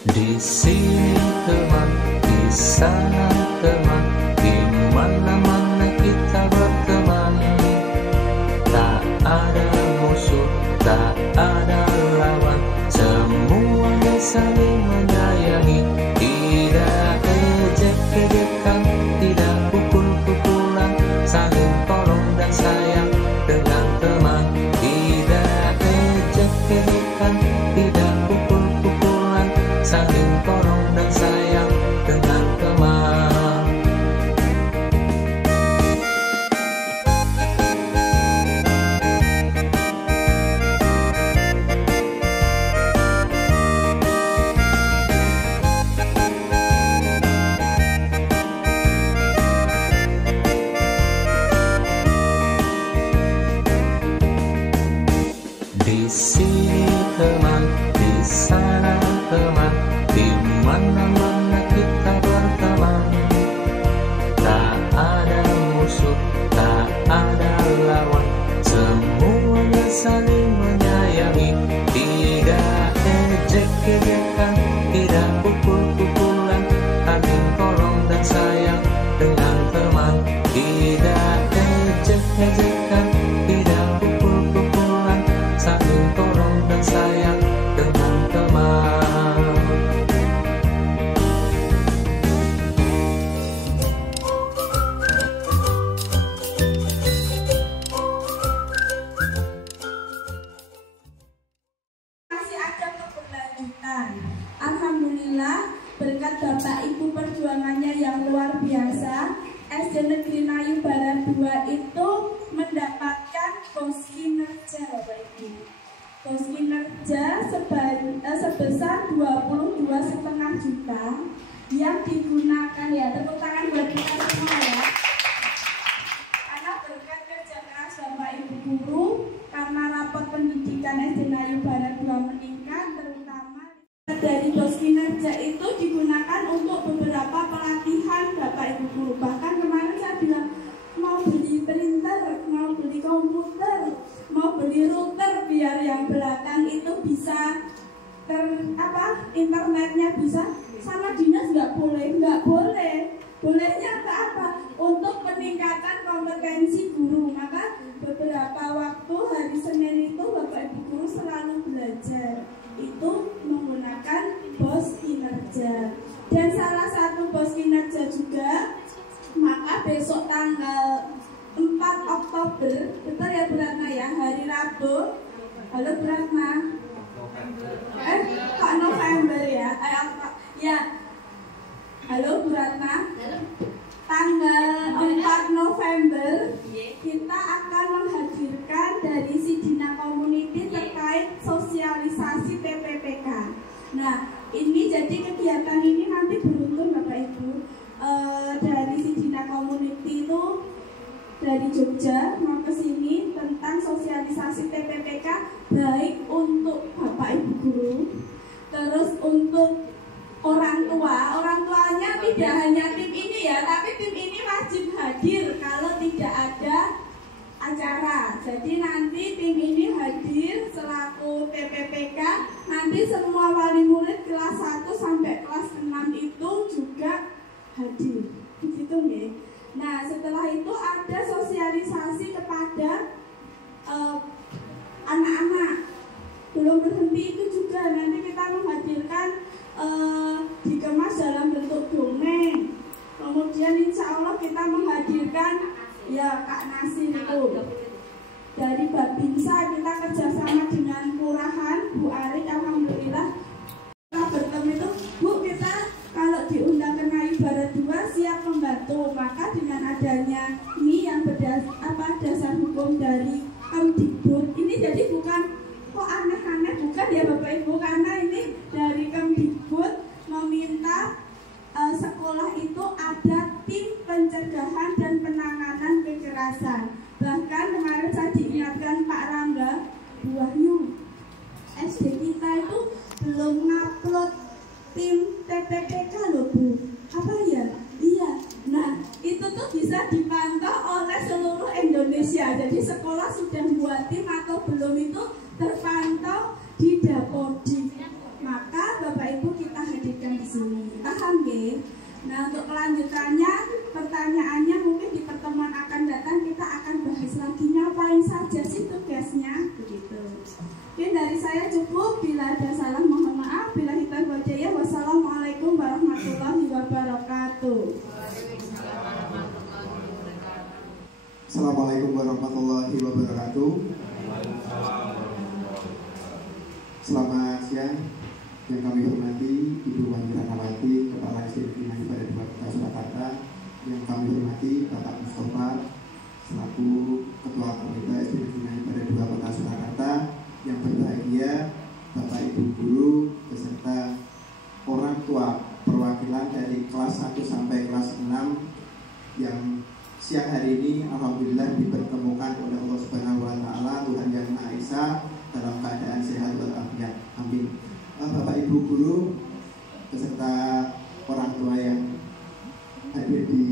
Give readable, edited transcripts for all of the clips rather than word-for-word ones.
Di sini teman, di sana teman, di mana-mana kita berteman. Tak ada musuh, tak ada lawan, semuanya saling menyayangi. Tidak ejek-ejekan, tidak pukul-pukulan, saling tolong dan sayang dengan teman. Tidak ejek-ejekan, tidak pukul-pukulan, saling tolong dan sayang dengan teman. Di sini teman, di sana teman, di mana-mana kita berteman. Tak ada musuh, tak ada lawan, semuanya saling menyayangi. Tidak ejek-ejekan, tidak pukul-pukulan, saling tolong dan sayang dengan teman. Tidak ejek-ejekan, tidak pukul-pukulan, saling tolong dan sayang dengan teman. Masih ada keberlanjutan. Alhamdulillah, berkat Bapak Ibu perjuangannya yang luar biasa, SD Negeri Nayu Barat 2 itu mendapatkan pos kinerja, Bapak Ibu. Pos kinerja sebesar 22,5 juta yang digunakan, ya tepuk tangan buat kita semua ya. Karena berkat kerja keras Bapak Ibu guru, karena rapot pendidikan SD Nayu Barat 2 meningkat, terutama dari pos kinerja itu digunakan untuk beberapa pelatihan Bapak Ibu guru. Bahkan kemarin saya bilang mau beli printer, mau beli komputer, mau beli router biar yang belakang itu bisa internetnya bisa, sama dinas nggak boleh. Bolehnya ke apa? Untuk peningkatan kompetensi guru. Maka beberapa waktu hari Senin itu Bapak Ibu guru selalu belajar itu menggunakan pos kinerja. Dan salah satu pos kinerja juga, maka besok tanggal 4 Oktober, betul ya Bu Ratna ya, hari Rabu. Halo Bu Ratna. Kok November ya? Ya. Halo Bu Ratna. Tanggal 4 November kita akan menghadirkan dari Sidina Community terkait sosialisasi PPPK. Nah, ini jadi kegiatan ini nanti beruntun Bapak Ibu. Dari Sidina Community itu dari Jogja mau ke sini tentang sosialisasi PPPK, baik untuk Bapak Ibu guru, terus untuk orang tuanya tidak hanya tim ini ya, tapi tim ini wajib hadir kalau tidak ada acara. Jadi nanti tim ini hadir selaku PPPK, nanti semua wali murid kelas 1 sampai kelas 6 itu juga hadir. Begitu nih. Nah, setelah itu ada sosialisasi kepada anak-anak. Belum berhenti itu juga, nanti kita menghadirkan dikemas dalam bentuk dongeng. Kemudian insya Allah kita menghadirkan ya Kak Nasir itu dari Babinsa, kita kerjasama dengan Kelurahan Bu Arik. Alhamdulillah kita bertemu itu, Bu, kita kalau diundang ke Nayu Barat 2 siap membantu. Maka dengan adanya ini yang dasar hukum dari Kemdikbud ini, jadi bukan kok aneh-aneh, bukan ya Bapak Ibu, karena ini dari Kemdikbud meminta sekolah itu ada tim pencegahan dan penanganan kekerasan. Bahkan kemarin saya diingatkan Pak Rangga, Bu Wahyu, SD kita itu belum ngupload tim TPPK loh Bu. Apa ya? Iya. Nah, itu tuh bisa dipantau oleh seluruh Indonesia. Jadi sekolah sudah buat tim atau belum itu terpantau di Dapodik. Maka Bapak Ibu kita sini. Paham nggih? Nah, untuk kelanjutannya, pertanyaannya mungkin di pertemuan akan datang kita akan bahas lagi ngapain saja sih tugasnya, begitu. Mungkin dari saya cukup. Bila ada salah mohon maaf. Bila hitam wajaya. Wassalamualaikum warahmatullahi wabarakatuh. Assalamualaikum warahmatullahi wabarakatuh. Selamat siang. Yang kami hormati Ibu Wandi Ratnawati, Kepala SD Negeri pada Kota Surakarta. Yang kami hormati Bapak Mustafa selaku Ketua Komite SD Negeri pada Kota Surakarta. Yang berbahagia Bapak Ibu guru beserta orang tua perwakilan dari kelas 1 sampai kelas 6 yang siang hari ini alhamdulillah dipertemukan oleh Allah Subhanahu wa taala, Tuhan Yang Maha Esa, dalam keadaan sehat walafiat. Amin. Bapak Ibu guru beserta orang tua yang hadir di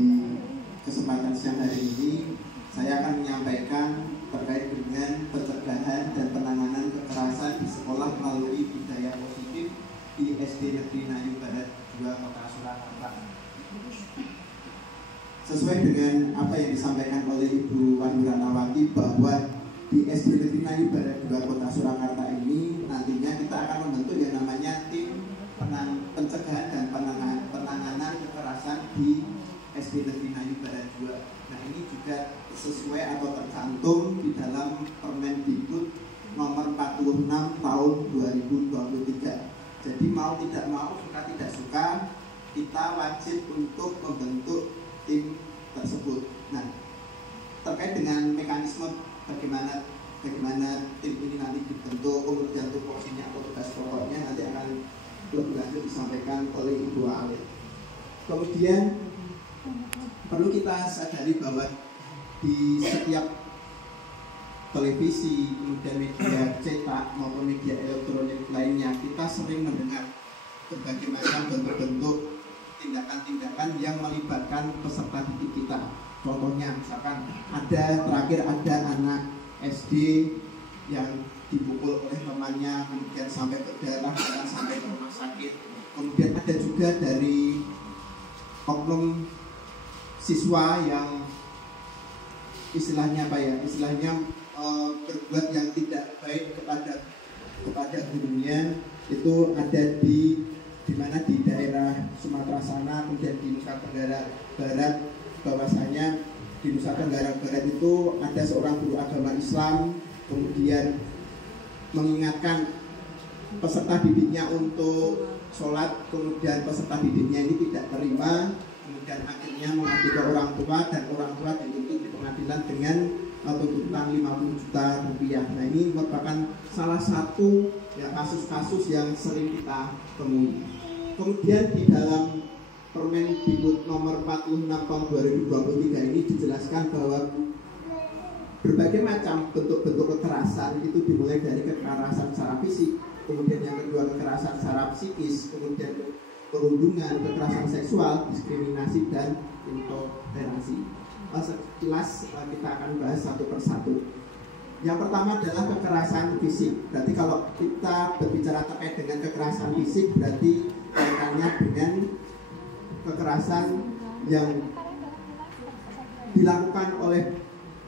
kesempatan siang hari ini, saya akan menyampaikan terkait dengan pencegahan dan penanganan kekerasan di sekolah melalui budaya positif di SD Negeri Nayu Barat 2 Kota Surakarta. Sesuai dengan apa yang disampaikan oleh Ibu Wandi Ratnawati bahwa di SD Negeri Nayu Barat 2 Kota Surakarta ini nantinya kita akan membentuk yang namanya tim pencegahan dan penanganan kekerasan di SD Negeri Nayu Barat 2. Nah, ini juga sesuai atau tercantum di dalam Permendikbud nomor 46 tahun 2023. Jadi mau tidak mau, suka tidak suka, kita wajib untuk membentuk tim tersebut. Nah, terkait dengan mekanisme bagaimana tim ini nanti dibentuk, kemudian tupoksinya atau tugas pokoknya nanti akan lebih lanjut disampaikan oleh Ibu Alif. Kemudian perlu kita sadari bahwa di setiap televisi, kemudian media cetak maupun media elektronik lainnya, kita sering mendengar berbagai macam bentuk-bentuk tindakan-tindakan yang melibatkan peserta didik kita. Contohnya misalkan terakhir ada anak SD yang dipukul oleh temannya, kemudian sampai berdarah dan sampai ke rumah sakit. Kemudian ada juga dari oknum siswa yang istilahnya berbuat yang tidak baik kepada gurunya. Itu ada di mana di daerah Sumatera sana, kemudian di Nusa Tenggara Barat, bahwasanya di Nusa Tenggara Barat itu ada seorang guru agama Islam kemudian mengingatkan peserta didiknya untuk sholat, kemudian peserta didiknya ini tidak terima, kemudian akhirnya mengadu ke orang tua dan orang tua dituntut di pengadilan dengan tuntutan 50 juta rupiah. Nah, ini merupakan salah satu kasus-kasus yang sering kita temui. Kemudian di dalam Permendikbud nomor 46 tahun 2023 ini dijelaskan bahwa berbagai macam bentuk-bentuk kekerasan itu dimulai dari kekerasan secara fisik, kemudian yang kedua kekerasan secara psikis, kemudian perundungan, kekerasan seksual, diskriminasi, dan intoleransi. Sekilas kita akan bahas satu persatu. Yang pertama adalah kekerasan fisik. Berarti kalau kita berbicara terkait dengan kekerasan fisik, berarti kaitannya dengan kekerasan yang dilakukan oleh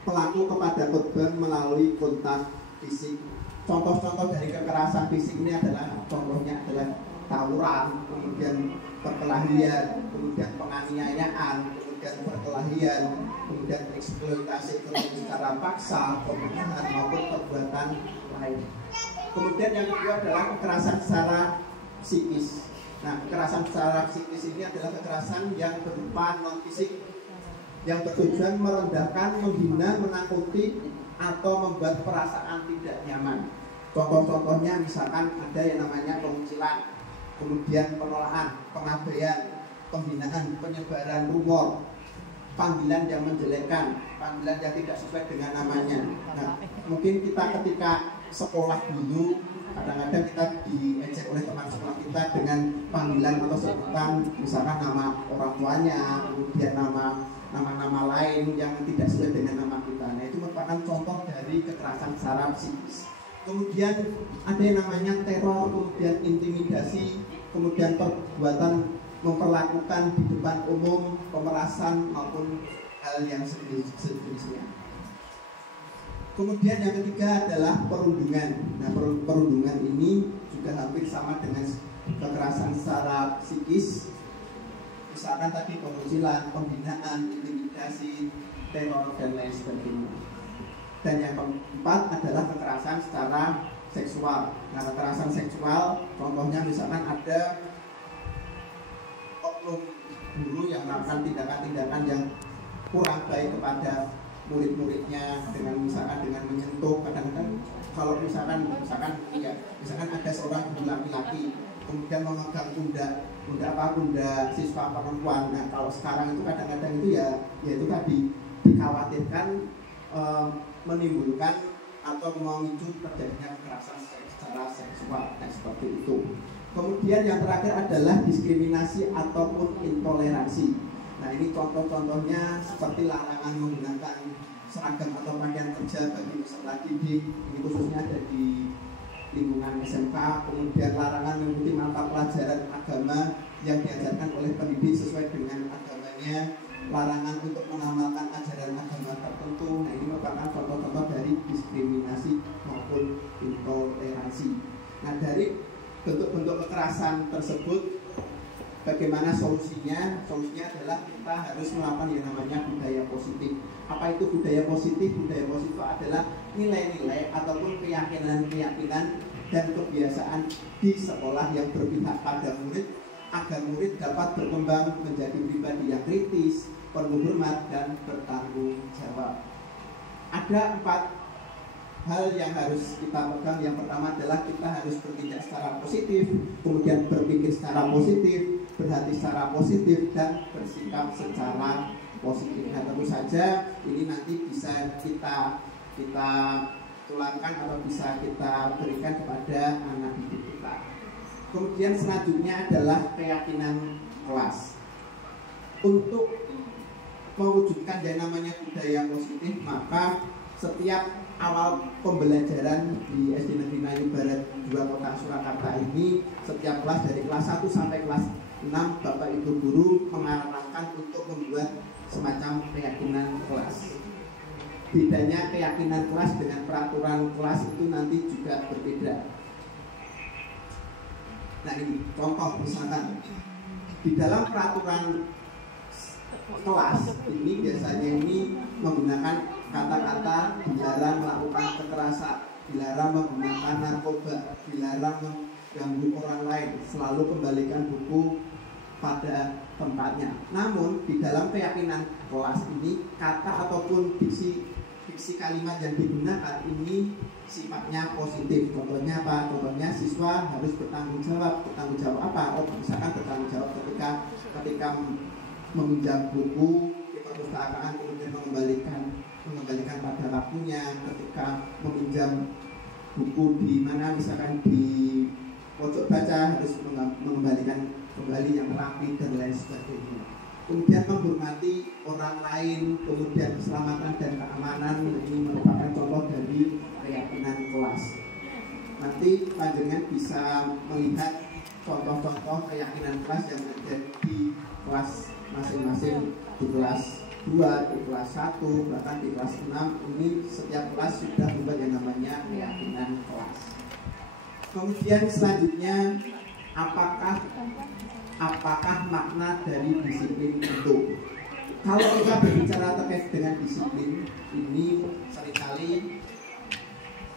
pelaku kepada korban melalui kontak fisik. Contoh-contoh dari kekerasan fisik ini contohnya adalah tawuran, kemudian perkelahian, kemudian penganiayaan, kemudian perkelahian, kemudian eksploitasi ekonomi secara paksa, pembunuhan maupun perbuatan lain. Kemudian yang kedua adalah kekerasan secara psikis. Nah, kekerasan secara psikis ini adalah kekerasan yang berupa non-fisik, yang bertujuan merendahkan, menghina, menakuti, atau membuat perasaan tidak nyaman. Contoh-contohnya misalkan ada yang namanya pengucilan, kemudian penolakan, pengabaian, penghinaan, penyebaran rumor, panggilan yang menjelekkan, panggilan yang tidak sesuai dengan namanya. Nah, mungkin kita ketika sekolah dulu kadang-kadang kita diejek oleh teman sekolah kita dengan panggilan atau sebutan misalkan nama orang tuanya, kemudian nama-nama lain yang tidak sesuai dengan nama kita. Nah, itu merupakan contoh dari kekerasan secara psikis. Kemudian ada yang namanya teror, kemudian intimidasi, kemudian perbuatan memperlakukan di depan umum, pemerasan maupun hal yang sejenisnya. Kemudian yang ketiga adalah perundungan. Nah, perundungan ini juga hampir sama dengan kekerasan secara psikis. Misalkan tadi pengucilan, pembinaan, intimidasi, teror, dan lain sebagainya. Dan yang keempat adalah kekerasan secara seksual. Nah, kekerasan seksual contohnya misalkan ada oknum guru yang melakukan tindakan-tindakan yang kurang baik kepada murid-muridnya dengan misalkan dengan menyentuh. Kadang-kadang kalau misalkan ada seorang guru laki-laki kemudian memegang pundak siswa perempuan. Nah, kalau sekarang itu kadang-kadang itu ya itu tadi dikhawatirkan menimbulkan atau memicu terjadinya kekerasan secara seksual. Nah, seperti itu. Kemudian yang terakhir adalah diskriminasi ataupun intoleransi. Nah, ini contoh-contohnya seperti larangan menggunakan seragam atau pakaian kerja bagi peserta didik, ini khususnya ada di lingkungan SMK. Kemudian larangan mengikuti mata pelajaran agama yang diajarkan oleh pendidik sesuai dengan agamanya, larangan untuk mengamalkan ajaran agama tertentu. Nah, ini merupakan contoh-contoh dari diskriminasi maupun intoleransi. Nah, dari bentuk-bentuk kekerasan tersebut, bagaimana solusinya? Solusinya adalah kita harus melakukan yang namanya budaya positif. Apa itu budaya positif? Budaya positif adalah nilai-nilai ataupun keyakinan-keyakinan dan kebiasaan di sekolah yang berpihak pada murid, agar murid dapat berkembang menjadi pribadi yang kritis, penuh hormat, dan bertanggung jawab. Ada 4 hal yang harus kita pegang. Yang pertama adalah kita harus bertindak secara positif, kemudian berpikir secara positif, berhati secara positif, dan bersikap secara positif. Nah, tentu saja ini nanti bisa kita tularkan atau bisa kita berikan kepada anak didik kita. Kemudian selanjutnya adalah keyakinan kelas. Untuk mewujudkan yang namanya budaya positif, maka setiap awal pembelajaran di SD Negeri Melayu Barat 2 Kota Surakarta ini, setiap kelas dari kelas 1 sampai kelas 6, Bapak Ibu guru mengarahkan untuk membuat semacam keyakinan kelas. Bedanya keyakinan kelas dengan peraturan kelas itu nanti juga berbeda. Nah, ini contoh misalkan di dalam peraturan kelas ini biasanya ini menggunakan kata-kata dilarang melakukan kekerasan, dilarang menggunakan narkoba, dilarang mengganggu orang lain, selalu kembalikan buku pada tempatnya. Namun di dalam keyakinan kelas ini kata ataupun diksi kalimat yang digunakan ini sifatnya positif. Contohnya apa? Contohnya siswa harus bertanggung jawab. Bertanggung jawab apa? Oh, misalkan bertanggung jawab ketika meminjam buku di perpustakaan kemudian mengembalikan pada waktunya, ketika meminjam buku di mana misalkan di pojok baca harus mengembalikan kembali yang rapi dan lain sebagainya. Kemudian menghormati orang lain, kemudian keselamatan dan keamanan, ini merupakan contoh dari keyakinan kelas. Nanti panjenengan bisa melihat contoh-contoh keyakinan kelas yang ada di kelas masing-masing, di kelas 2, di kelas 1, bahkan di kelas 6. Ini setiap kelas sudah membuat yang namanya keyakinan kelas. Kemudian selanjutnya, apakah makna dari disiplin itu? Kalau kita berbicara terkait dengan disiplin ini, seringkali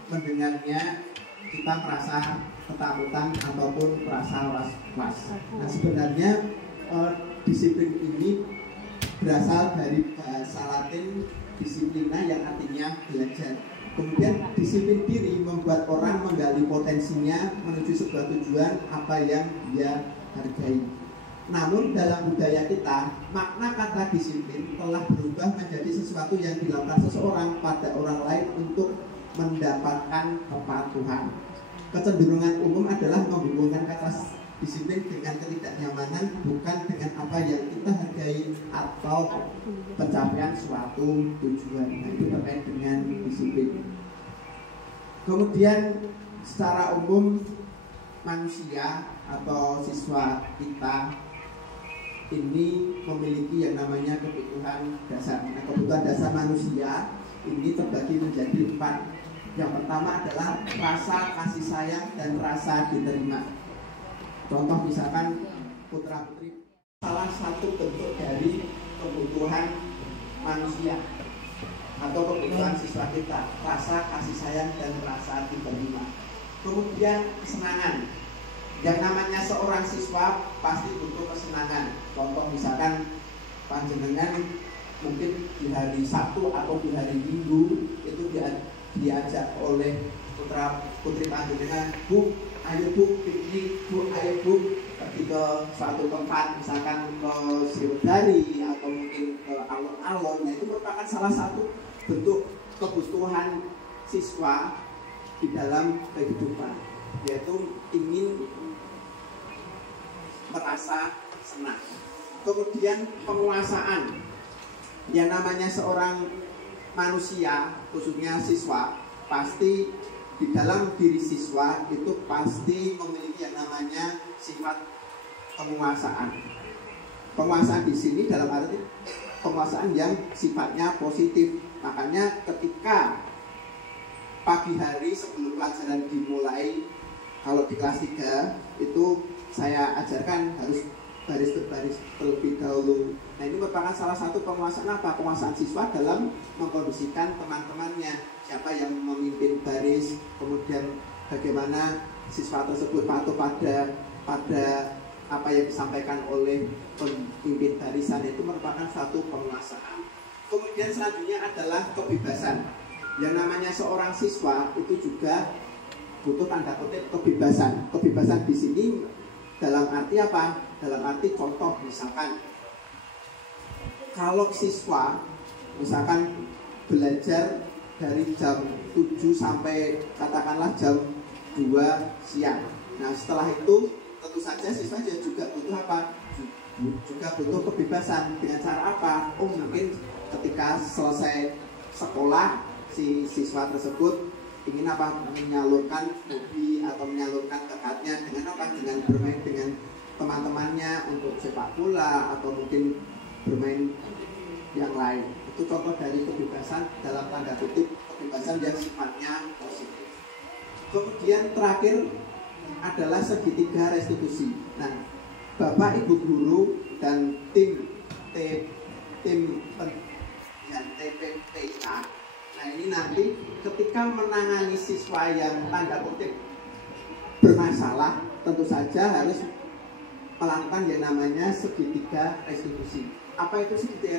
mendengarnya kita merasa ketakutan ataupun merasa was-was. Nah, sebenarnya disiplin ini berasal dari bahasa Latin disiplina yang artinya belajar. Kemudian disiplin diri membuat orang menggali potensinya menuju sebuah tujuan apa yang dia hargai. Namun dalam budaya kita, makna kata disiplin telah berubah menjadi sesuatu yang dilakukan seseorang pada orang lain untuk mendapatkan kepatuhan. Kecenderungan umum adalah menghubungkan kata disiplin dengan ketidaknyamanan, bukan dengan apa yang kita hargai atau pencapaian suatu tujuan. Nah, itu terkait dengan disiplin. Kemudian secara umum manusia atau siswa kita ini memiliki yang namanya kebutuhan dasar. Nah, kebutuhan dasar manusia ini terbagi menjadi 4. Yang pertama adalah rasa kasih sayang dan rasa diterima. Contoh misalkan putra-putri, salah satu bentuk dari kebutuhan manusia atau kebutuhan siswa kita, rasa kasih sayang dan rasa diterima. Kemudian kesenangan. Yang namanya seorang siswa pasti butuh kesenangan. Contoh misalkan panjenengan mungkin di hari Sabtu atau di hari Minggu itu diajak oleh putra putri panjenengan, Bu, ayo Bu, piknik, Bu, ayo Bu, pergi ke suatu tempat, misalkan ke Sriwedari atau mungkin ke alun-alun. Nah, itu merupakan salah satu bentuk kebutuhan siswa di dalam kehidupan, yaitu ingin merasa senang. Kemudian penguasaan. Yang namanya seorang manusia, khususnya siswa, pasti di dalam diri siswa itu pasti memiliki yang namanya sifat penguasaan. Penguasaan di sini dalam arti penguasaan yang sifatnya positif. Makanya ketika pagi hari sebelum pelajaran dimulai, kalau di kelas 3 itu saya ajarkan harus baris berbaris terlebih dahulu. Nah, ini merupakan salah satu penguasaan apa? Penguasaan siswa dalam mengkondisikan teman-temannya. Siapa yang memimpin baris, kemudian bagaimana siswa tersebut patuh pada apa yang disampaikan oleh pemimpin barisan, itu merupakan satu penguasaan. Kemudian selanjutnya adalah kebebasan. Yang namanya seorang siswa itu juga butuh tanda kutip kebebasan. Kebebasan di sini dalam arti apa? Dalam arti contoh misalkan kalau siswa misalkan belajar dari jam 7 sampai katakanlah jam 2 siang. Nah, setelah itu tentu saja siswa juga butuh apa? Juga butuh kebebasan. Dengan cara apa? Oh, mungkin ketika selesai sekolah si siswa tersebut ingin apa? Menyalurkan hobi atau menyalurkan bakatnya dengan apa? Dengan bermain dengan teman-temannya untuk sepak bola atau mungkin bermain yang lain. Itu contoh dari kebebasan dalam tanda kutip, kebebasan yang sifatnya positif. Kemudian terakhir adalah segitiga restitusi. Nah, Bapak Ibu guru dan tim TPPA. Nah, ini nanti ketika menangani siswa yang tanda kutip bermasalah, tentu saja harus melakukan yang namanya segitiga restitusi. Apa itu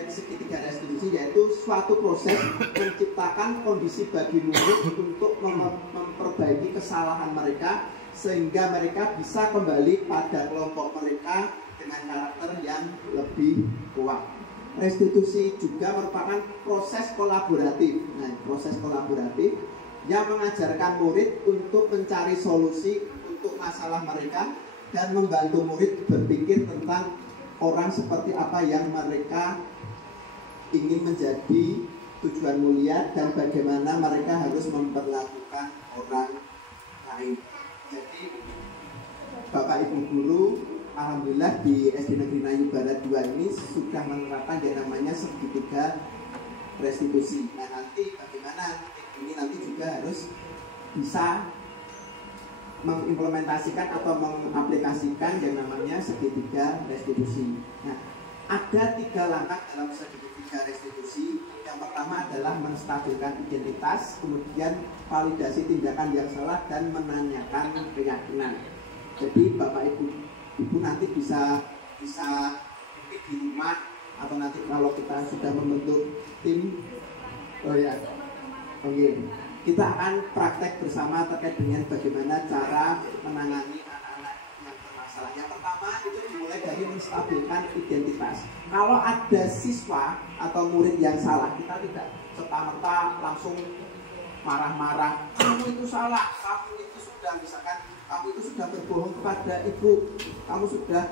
segitiga restitusi? Yaitu suatu proses menciptakan kondisi bagi murid untuk memperbaiki kesalahan mereka sehingga mereka bisa kembali pada kelompok mereka dengan karakter yang lebih kuat. Restitusi juga merupakan proses kolaboratif. Nah, proses kolaboratif yang mengajarkan murid untuk mencari solusi untuk masalah mereka dan membantu murid berpikir tentang orang seperti apa yang mereka ingin menjadi tujuan mulia dan bagaimana mereka harus memperlakukan orang lain. Jadi Bapak Ibu guru, alhamdulillah di SD Negeri Nayu Barat 2 ini sudah menerapkan yang namanya segitiga restitusi. Nah, nanti bagaimana ini nanti juga harus bisa mengimplementasikan atau mengaplikasikan yang namanya segitiga restitusi. Nah, ada 3 langkah dalam segitiga restitusi. Yang pertama adalah menstabilkan identitas, kemudian validasi tindakan yang salah, dan menanyakan keyakinan. Jadi Bapak Ibu nanti bisa di rumah atau nanti kalau kita sudah membentuk tim, kita akan praktek bersama terkait dengan bagaimana cara menangani anak-anak yang bermasalah. Yang pertama itu dimulai dari menstabilkan identitas. Kalau ada siswa atau murid yang salah, kita tidak serta-merta langsung marah-marah. Kamu itu salah, kamu itu sudah misalkan, kamu itu sudah berbohong kepada ibu, kamu sudah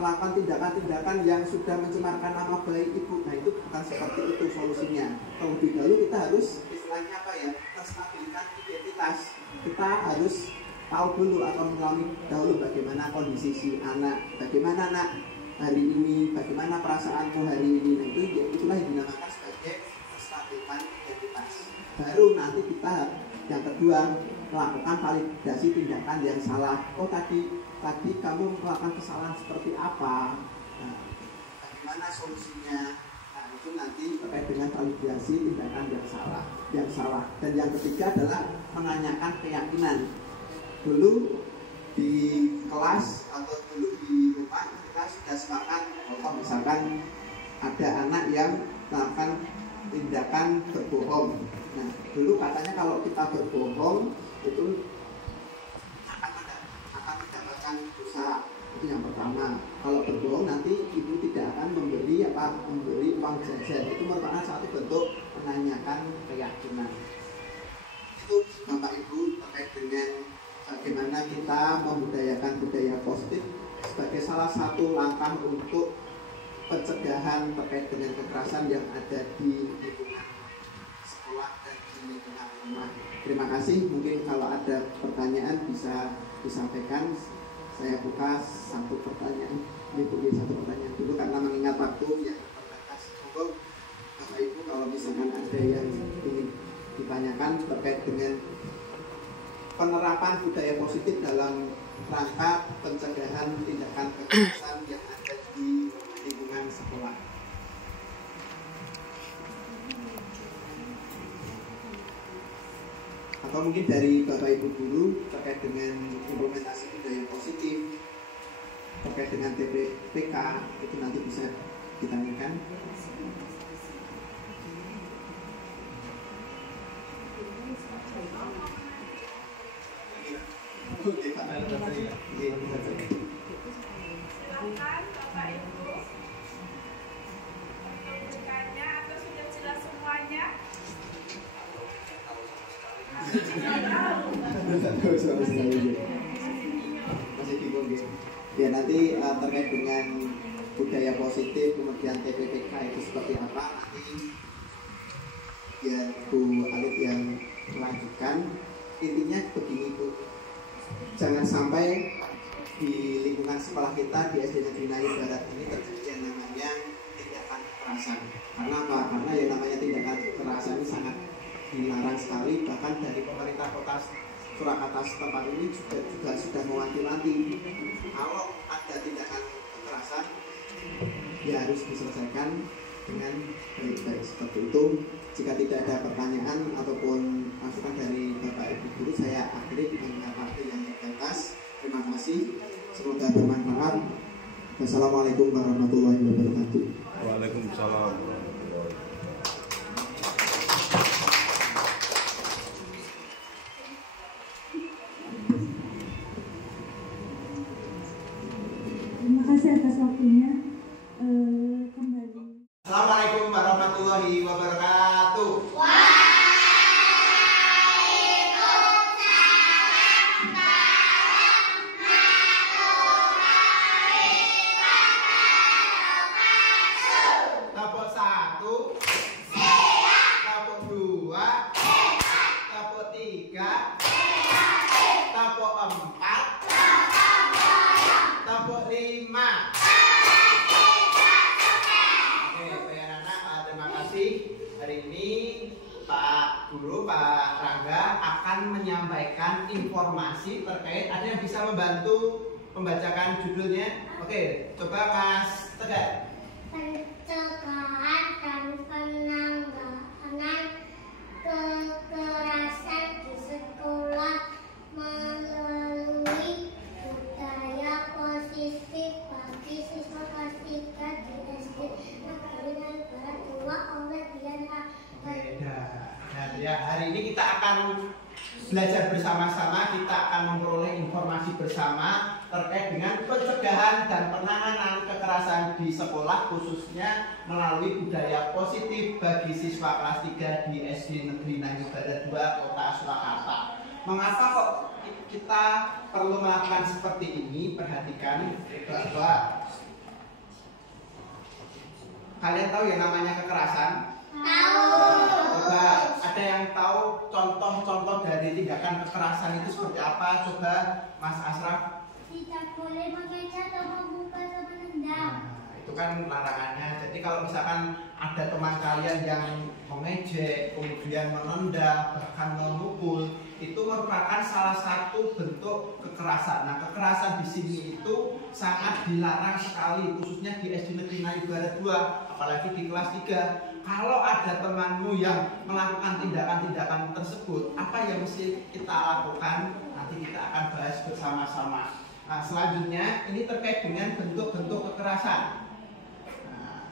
melakukan tindakan-tindakan yang sudah mencemarkan nama baik ibu. Nah, itu bukan seperti itu solusinya. Terlebih dahulu kita harus istilahnya apa ya, menstabilkan identitas. Kita harus tahu dulu atau mengalami dahulu bagaimana kondisi si anak, bagaimana anak hari ini, bagaimana perasaanmu hari ini. Nah, itulah yang dinamakan sebagai kestabilan identitas. Baru nanti kita yang kedua melakukan validasi tindakan yang salah. Oh tadi kamu melakukan kesalahan seperti apa? Nah, bagaimana solusinya? Nah, itu nanti terkait dengan validasi tindakan yang salah. Dan yang ketiga adalah menanyakan keyakinan. Dulu di kelas atau dulu di rumah kita sudah sepakat, kalau misalkan ada anak yang melakukan tindakan berbohong. Nah, dulu katanya kalau kita berbohong itu akan mendapatkan dosa. Itu yang pertama. Kalau berbohong nanti ibu tidak akan memberi uang jajan. Itu merupakan satu bentuk menanyakan keyakinan. Itu Bapak Ibu terkait dengan bagaimana kita membudayakan budaya positif sebagai salah satu langkah untuk pencegahan terkait dengan kekerasan yang ada di lingkungan sekolah dan di lingkungan rumah. Terima kasih. Mungkin kalau ada pertanyaan bisa disampaikan. Saya buka satu pertanyaan. Satu pertanyaan dulu karena mengingat waktu yang terbatas. Monggo Bapak Ibu kalau misalkan ada yang ingin ditanyakan terkait dengan penerapan budaya positif dalam rangka pencegahan tindakan kekerasan yang ada di lingkungan sekolah. Atau mungkin dari Bapak Ibu dulu terkait dengan implementasi budaya positif terkait dengan TPK itu nanti bisa ditanyakan. Silakan Bapak Ibu untuk bertanya atau sudah jelas semuanya? Masih bingung ya. Ya nanti terkait dengan budaya positif kemudian TPPK itu seperti apa nanti ya Bu Alit yang melanjutkan. Intinya begini Bu, jangan sampai di lingkungan sekolah kita di SD Negeri Nayu Barat ini terjadi yang namanya tindakan kekerasan. Karena apa? Karena yang namanya tindakan kekerasan ini sangat dilarang sekali. Bahkan dari pemerintah kota Surakarta setempat ini juga sudah mewanti-wanti kalau ada tindakan kekerasan ya harus diselesaikan dengan baik-baik. Seperti itu. Jika tidak ada pertanyaan ataupun masukan dari Bapak Ibu guru, saya akhiri dengan waktu yang terbatas. Terima kasih. Semoga bermanfaat. Wassalamualaikum warahmatullahi wabarakatuh. Waalaikumsalam. Terima kasih atas waktunya. Kembali. Assalamualaikum warahmatullahi wabarakatuh. Tapuk satu, tapuk dua, tapuk tiga, tapuk empat, tapuk lima. Oke, anak-anak, terima kasih. Hari ini Pak Guru, Pak Rangga akan menyampaikan informasi terkait. Ada yang bisa membantu membacakan judulnya? Oke, coba Mas Tegar. Pencegahan dan penanggulangan kekerasan di sekolah melalui budaya positif bagi siswa kelas 3 di SD Negeri Nayu Barat 2 oleh Diana. Nah, ya, hari ini kita akan belajar bersama-sama, kita akan memperoleh informasi bersama terkait dengan pencegahan dan penanganan kekerasan di sekolah, khususnya melalui budaya positif bagi siswa kelas 3 di SD Negeri Nayu Barat 2 Kota Surakarta. Mengapa kok kita perlu melakukan seperti ini? Perhatikan bahwa kalian tahu yang namanya kekerasan? Tahu. Coba ada yang tahu contoh-contoh dari tindakan kekerasan itu seperti apa? Coba Mas Asraf. Tidak boleh mengejar atau memukul atau menendang. Itu kan larangannya. Jadi kalau misalkan ada teman kalian yang mengejek, kemudian menendang, bahkan memukul, itu merupakan salah satu bentuk kekerasan. Nah, kekerasan di sini itu sangat dilarang sekali, khususnya di SD Negeri Nayubarat 2, apalagi di kelas 3. Kalau ada temanmu yang melakukan tindakan-tindakan tersebut, apa yang mesti kita lakukan? Nanti kita akan bahas bersama-sama. Nah, selanjutnya ini terkait dengan bentuk-bentuk kekerasan.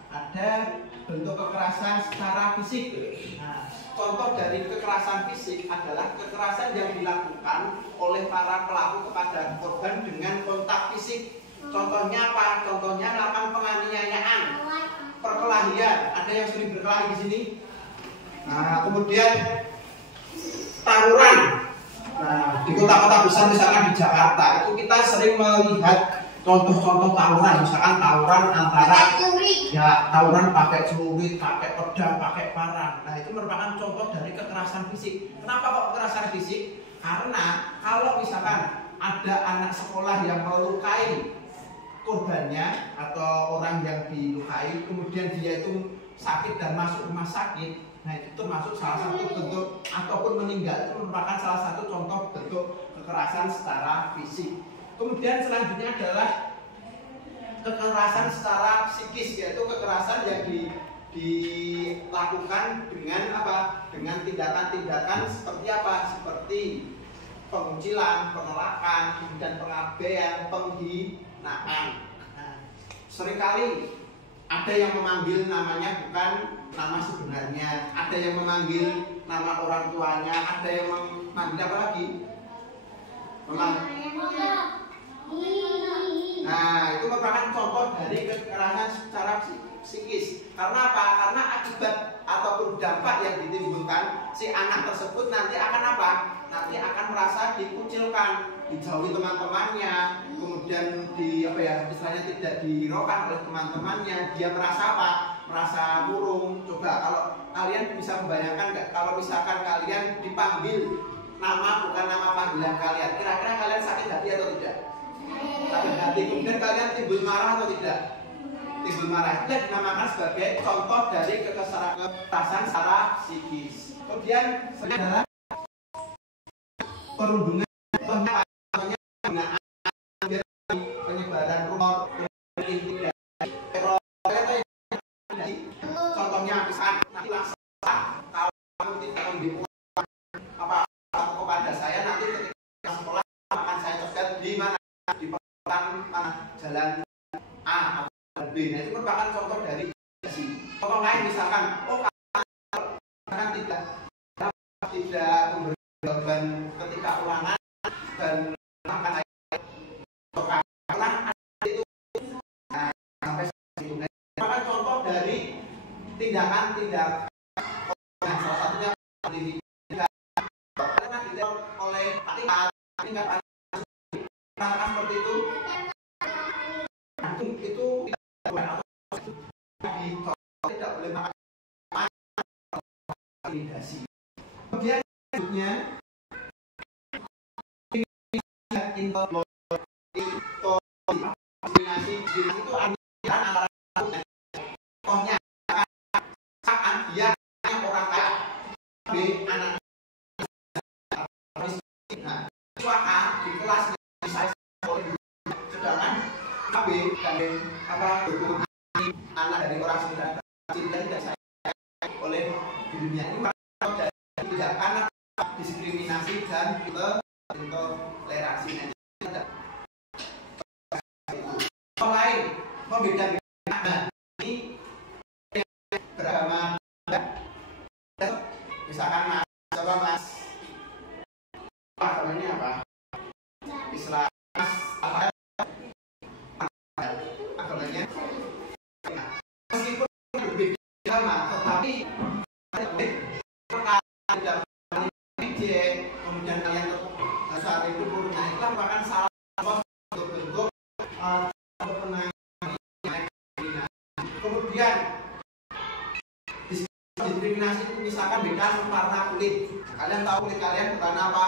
Ada bentuk kekerasan secara fisik. Nah, contoh dari kekerasan fisik adalah kekerasan yang dilakukan oleh para pelaku kepada korban dengan kontak fisik. Contohnya apa? Contohnya melakukan penganiayaan, perkelahian. Ada yang sering berkelahi di sini. Nah, kemudian tawuran. Nah, di kota-kota besar misalkan di Jakarta itu kita sering melihat contoh-contoh tawuran, misalkan tawuran antara tawuran pakai celurit, pakai pedang, pakai parang. Nah, itu merupakan contoh dari kekerasan fisik. Kenapa kok kekerasan fisik? Karena kalau misalkan ada anak sekolah yang melukai korbannya atau orang yang dilukai, kemudian dia itu sakit dan masuk rumah sakit, nah itu termasuk salah satu bentuk ataupun meninggal, itu merupakan salah satu contoh bentuk kekerasan secara fisik. Kemudian selanjutnya adalah kekerasan secara psikis, yaitu kekerasan yang dilakukan dengan apa? Dengan tindakan-tindakan seperti apa? Seperti pengucilan, penolakan, kemudian pengabaian, penghinaan. Nah, seringkali ada yang memanggil namanya bukan nama sebenarnya, ada yang memanggil nama orang tuanya, ada yang memanggil apa lagi? Nah, itu merupakan contoh dari kekerasan secara psikis. Karena apa? Karena akibat ataupun dampak yang ditimbulkan si anak tersebut nanti akan apa? Nanti akan merasa dikucilkan, dijauhi teman-temannya, kemudian istilahnya tidak dihiraukan oleh teman-temannya. Dia merasa apa? Merasa murung. Coba kalau kalian bisa membayangkan nggak? Kalau misalkan kalian dipanggil nama bukan nama panggilan kalian, kira-kira kalian sakit hati atau tidak? Sakit hati. Kemudian kalian timbul marah atau tidak? Timbul marah. Itu dinamakan sebagai contoh dari kekerasan secara psikis. Kemudian adalah perundungan, penyebaran rumor, intimidasi, teror. Contohnya misalkan nanti langsung kalau kamu tidak memberi apa kepada saya, nanti ketika sekolah akan saya cegat di mana? Di mana jalan A atau jalan B. Nah, itu merupakan contoh dari contoh lain misalkan, kan tidak memberi jawaban ketika ulangan dan makan karena itu sampai situ. Nah, itu merupakan contoh dari tindakan-tindakan. Nah, salah satunya oleh tingkat seperti itu tidak boleh makan intimidasi. Kemudian selanjutnya intoleransi itu antara contohnya saat dia orang kaya B anak suaka di kelas saya sedangkan AB dan anak dari orang sekitar tidak saya oleh dirinya. Ini dari tindakan diskriminasi dan intoleransi. Yang lain membedakan ini beragama, misalkan mas, coba mas, agamanya apa? Islam. Agamanya meskipun berbeda agama, tetapi kemudian kalian saat itu punya itu merupakan salah satu bentuk penanganan. Kemudian diskriminasi misalkan dengan warna kulit. Kalian tahu kulit kalian berwarna apa?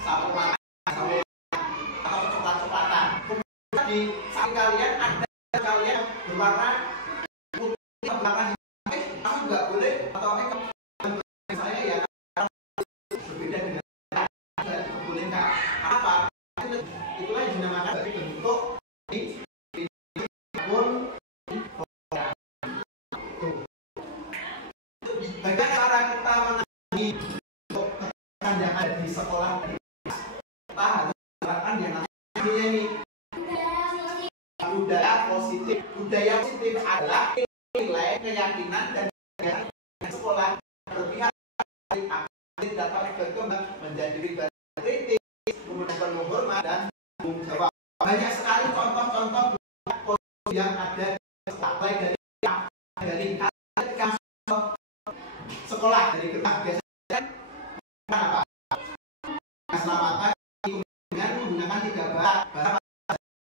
Sawo matang, sawo atau coklat-coklatan. Kemudian di samping kalian ada kalian berwarna putih, berwarna hitam. Kamu nggak boleh atau saya ya berbeda dengan tidak boleh nggak? Apa? Itulah yang dinamakan dari bentuk bagaimana cara kita menangani kekerasan yang ada di sekolah? Kita harus menerapkan yang namanya ini budaya positif. Budaya positif adalah nilai, keyakinan dan sekolah berpihak dapat berkembang menjadi pribadi kritis, kemudian penuh hormat dan tanggung jawab. Banyak sekali contoh-contoh yang ada baik dari sekolah, dari gerbang biasanya apa? Keselamatan dengan menggunakan 3 bahasa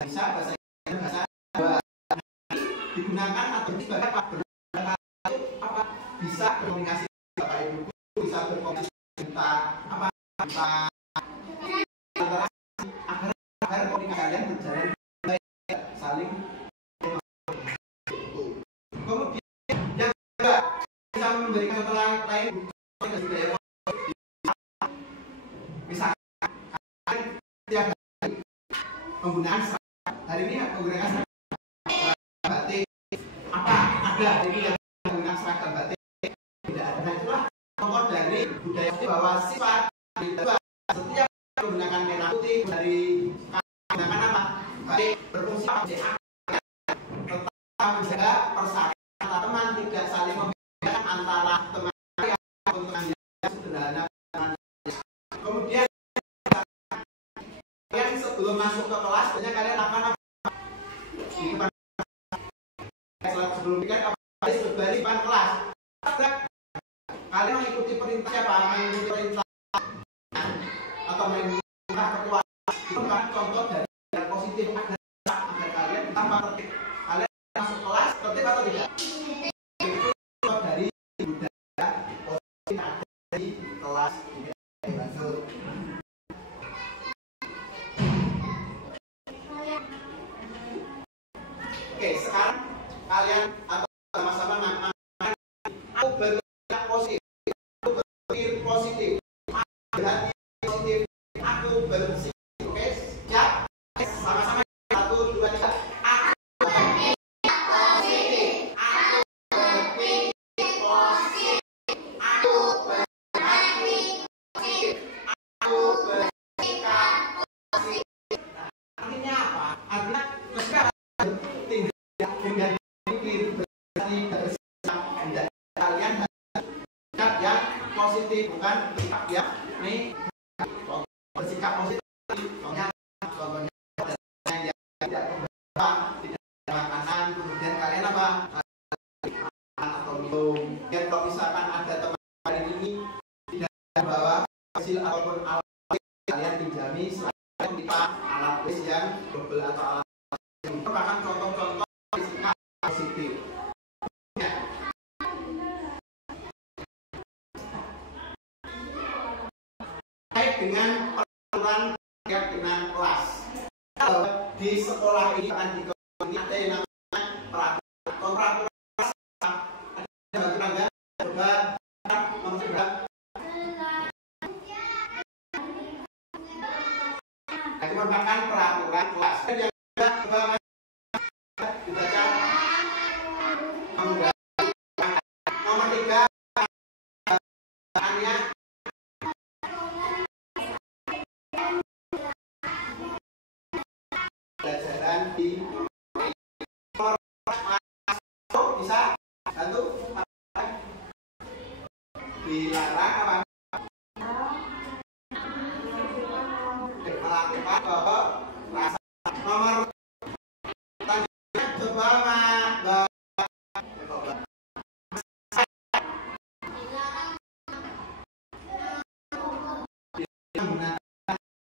bisa, bahasa Inggris, bahasa Jawa digunakan atau sebagai apa? Bisa berkomunikasi Bapak Ibu, bisa berkomunikasi tentang apa? Agar komunikasi kalian berjalan baik, saling. Kemudian yang kedua, bisa memberikan contoh lain misalkan tiap hari penggunaan hari ini menggunakan seragam batik. Apa ada hari ini yang menggunakan seragam batik? Tidak ada. Nah, itulah contoh dari budaya bahwa sifat setiap menggunakan merah putih dari menggunakan apa? Baik berfungsi tetap menjaga persatuan antar teman, tidak saling membedakan antara teman yang sederhana. Kemudian kalian sebelum masuk ke kelas, biasanya kalian akan apa? Sebelum pikir apa? Berbaris depan kelas. Kalian mengikuti perintah siapa? Mengikuti perintah atau mengikuti perintah ketua. Itu kan contoh dari yang positif agar kalian tanpa tertib. Kalian masuk kelas tertib atau tidak? Itu contoh dari budaya positif dari kelas. Oke, sekarang kalian atau sama-sama mengatakan aku berpikir positif, aku berpikir positif, berhati positif, aku bersih. Oke, siap? Sama-sama 1, 2, 3. Aku berpikir positif, aku berpikir positif, aku berhati positif, aku bersikap positif. Artinya apa? Artinya ketika dengan pikir berarti bersikap dan kalian bersikap yang positif, bukan bersikap yang negatif. Bersikap positif contohnya yang tidak membawa, tidak makanan, kemudian kalian apa? Atau minum. Dan kalau misalkan ada teman hari ini tidak membawa hasil ataupun alat, kalian pinjami selain kita alat tulis yang double atau alat yang merupakan contoh-contoh sikap positif. Terkait dengan peraturan terkait dengan kelas. Di sekolah ini akan ada yang namanya peraturan kelas. Ada bagaimana? Coba mencoba. Itu merupakan peraturan kelas. Yang coba dibaca nomor 3 pelajaran di bisa satu dilarang apa? Melakukan rasa nomor coba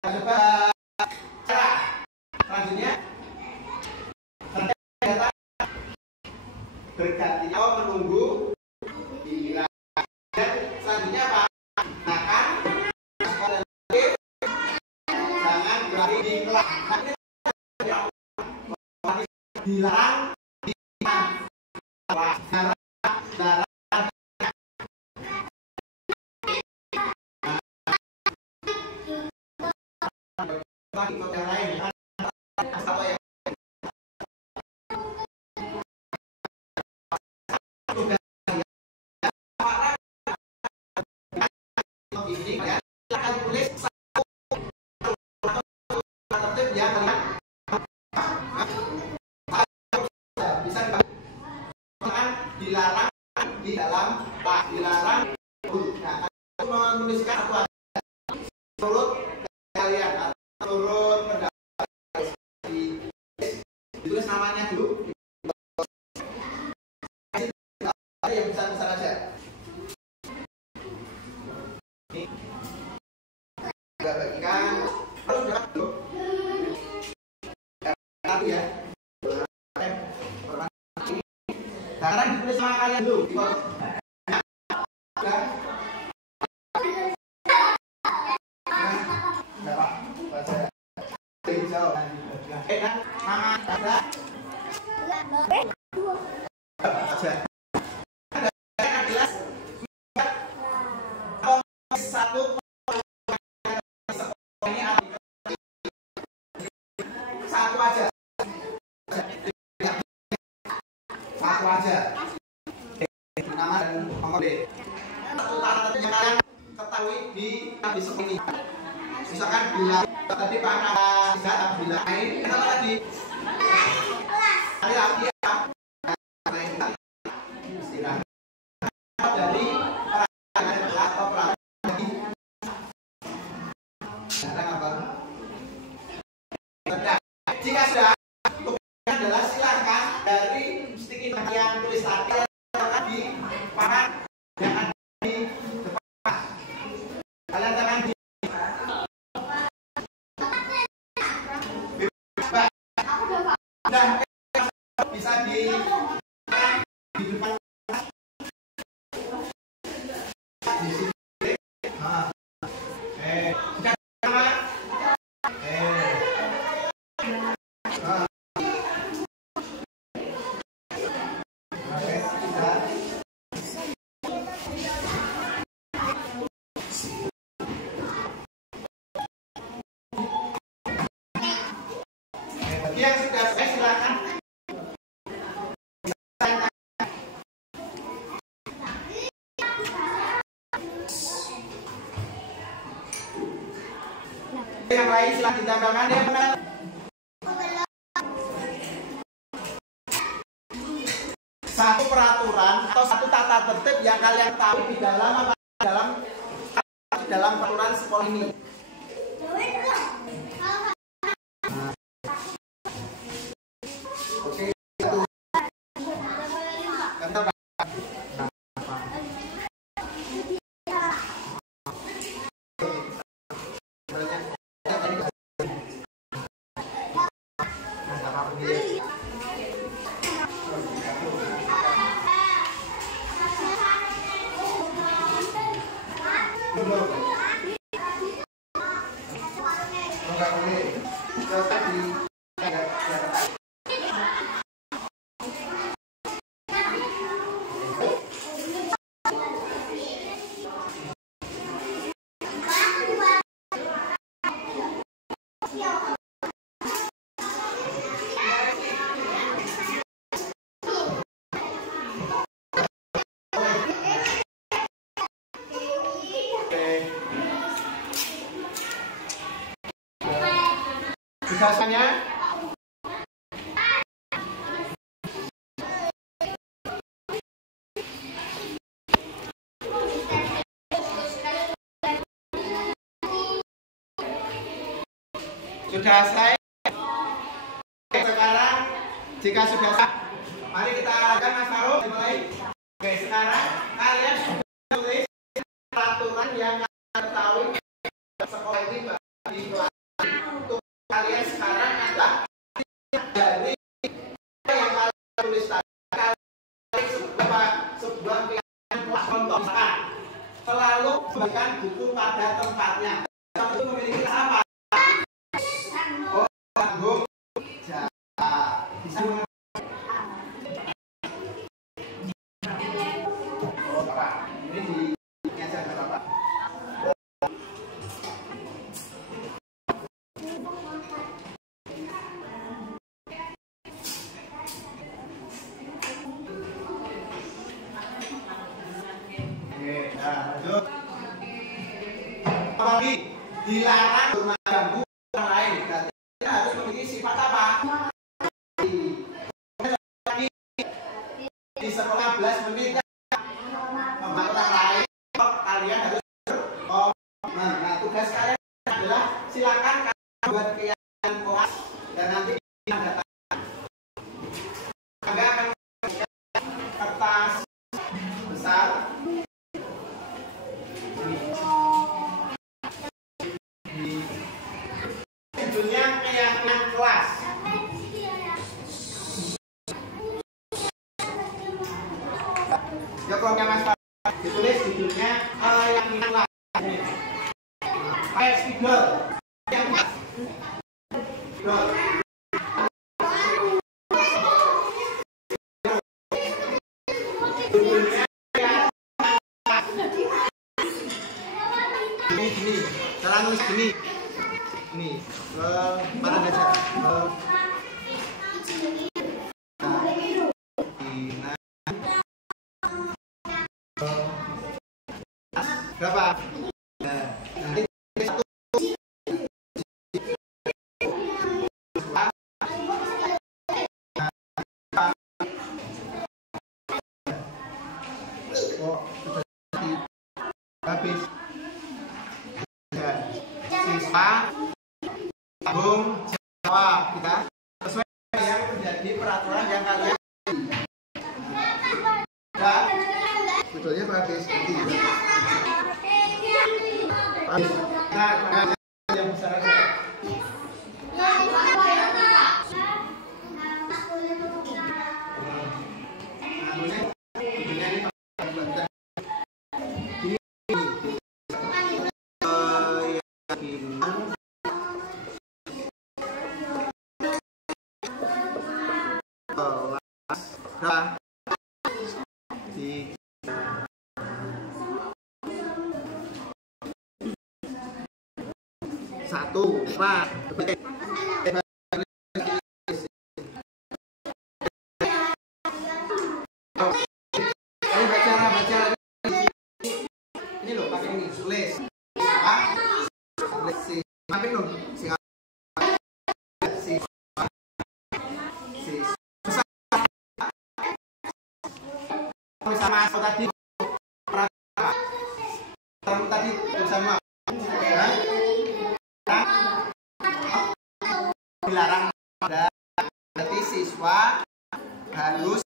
coba cara selanjutnya berganti menunggu bila dilarang di darah yang lain ini ya, silakan tulis satu tertib yang bisa dilarang di dalam dilarang menuliskan apa menurut kalian menurut pendapat ditulis namanya dulu yang besar-besar aja. Kita bagikan harus dapat dulu ya. Sekarang ditulis sama kalian dulu. Satu aja. Nama dan nomor D. Satu tanda yang kalian ketahui di ini. Misalkan bila tadi Pak Nada bila ini apa tadi? Hari lagi ya. Istirahat dari perangan atau perangan lagi. Sekarang apa? Jika sudah adalah silakan dari sticky yang tulis tadi di papan yang ada di depan. Kalian tekan di dan bisa di depan di sini. Yang sudah saya silakan. Yang lain silakan ditambahkan ya benar. Satu peraturan atau satu tata tertib yang kalian tahu di dalam peraturan sekolah ini. Biasanya sudah selesai. Sekarang jika sudah selesai, mari kita arahkan Mas Farouk dimulai. Oke, sekarang kalian tulis peraturan yang kalian tahu sekolah ini di kelas. Untuk kalian sekarang adalah dari yang kalian tulis tadi sebuah kelas contoh. Selalu bagikan buku pada tempatnya. Itu memiliki apa? dilarang mengganggu orang lain. Berarti kita harus memiliki sifat apa? Di sekolah 15 menit membantu orang lain, kalian harus berkomitmen. Nah, tugas kalian adalah silakan kalian buat kegiatan koas dan nanti datang. Enggak akan kertas besar. Judulnya keyakinan kelas. Ya kalau Mas ditulis judulnya keyakinan kelas. Kayak figure yang gini, cara nulis gini, ini, mana baca, berapa? Nanti satu. Oh, habis. Siswa tabung jawab kita sesuai yang menjadi peraturan yang kalian dan betulnya habis nah yang besar aja satu, empat. Baca. Ini loh, pakai ini, tulis. Tulis mampir dong. Sama tadi tadi sama dilarang berarti siswa harus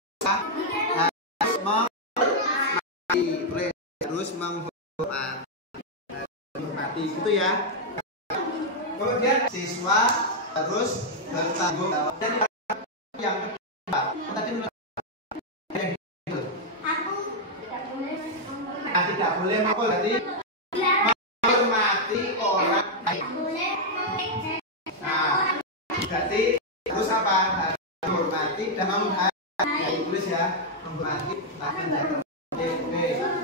menghormati itu ya. Kemudian siswa harus bertanggung jawab. Dan yang kedua tadi tidak boleh berarti menghormati orang lain. Nah, berarti harus apa? Harus menghormati dan menghargai. Tulis ya, menghormati dan oke.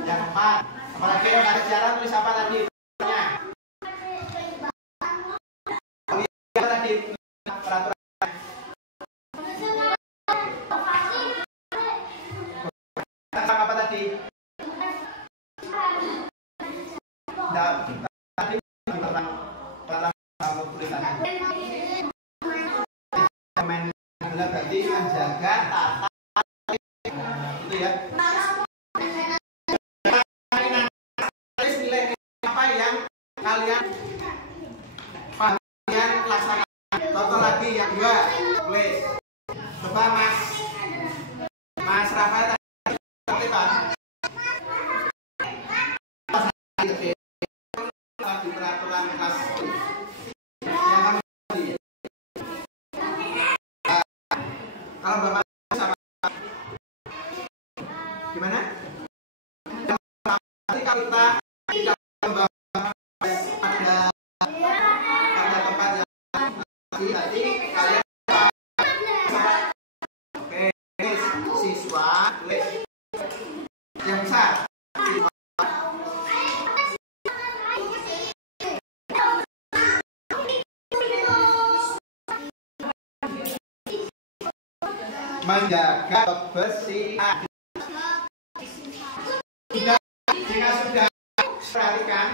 Yang empat, apalagi yang ada sejarah tulis apa tadi? Tadi peraturan. Apa tadi? Tadi pertama tulisannya. Adalah berarti menjaga tata itu ya. Nilai apa yang kalian kalian laksanakan. Contoh lagi yang dua, tulis. Coba Mas Rafael tadi Pak. Di peraturan kelas yang kamu tadi. Kalau Bapak sama gimana? Nanti kalau kita tidak ada tempat yang nanti kalian oke siswa yang besar menjaga kebersihan. Jika sudah perhatikan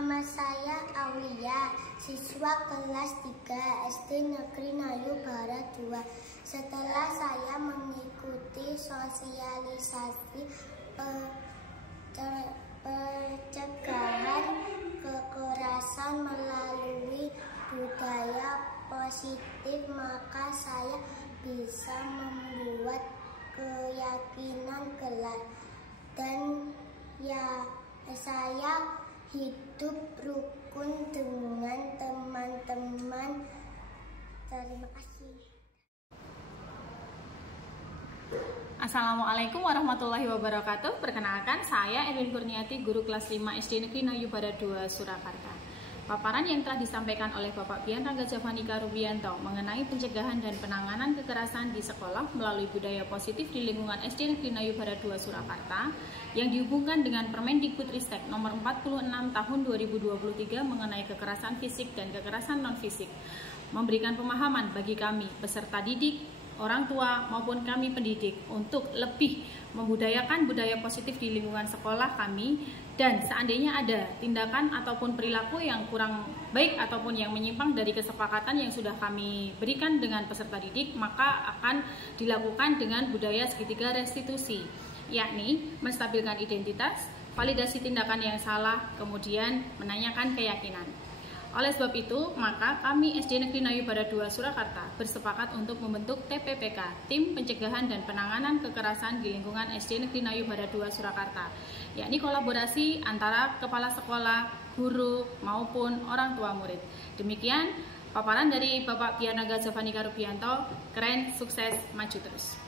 Nama saya Aulia, siswa kelas 3 SD Negeri Nayu Barat 2. Setelah saya mengikuti sosialisasi pencegahan kekerasan melalui budaya positif, maka saya bisa membuat keyakinan gelar dan saya hidup rukun dengan teman-teman. Terima kasih. Assalamualaikum warahmatullahi wabarakatuh. Perkenalkan, saya Edwin Kurniati, guru kelas 5 SD Negeri Nayu Barat 2, Surakarta. Paparan yang telah disampaikan oleh Bapak Bian Rangga Javanika Rubianto mengenai pencegahan dan penanganan kekerasan di sekolah melalui budaya positif di lingkungan SD Negeri Nayu Barat 2, Surakarta yang dihubungkan dengan Permendikbudristek nomor 46 tahun 2023 mengenai kekerasan fisik dan kekerasan non-fisik, memberikan pemahaman bagi kami peserta didik, orang tua maupun kami pendidik untuk lebih membudayakan budaya positif di lingkungan sekolah kami, dan seandainya ada tindakan ataupun perilaku yang kurang baik ataupun yang menyimpang dari kesepakatan yang sudah kami berikan dengan peserta didik, maka akan dilakukan dengan budaya segitiga restitusi, yakni menstabilkan identitas, validasi tindakan yang salah, kemudian menanyakan keyakinan. Oleh sebab itu, maka kami SD Negeri Nayu Barat 2 Surakarta bersepakat untuk membentuk TPPK, Tim Pencegahan dan Penanganan Kekerasan di Lingkungan SD Negeri Nayu Barat 2 Surakarta, yakni kolaborasi antara kepala sekolah, guru, maupun orang tua murid. Demikian paparan dari Bapak Bian Rangga Javanika Rubianto. Keren, sukses, maju terus.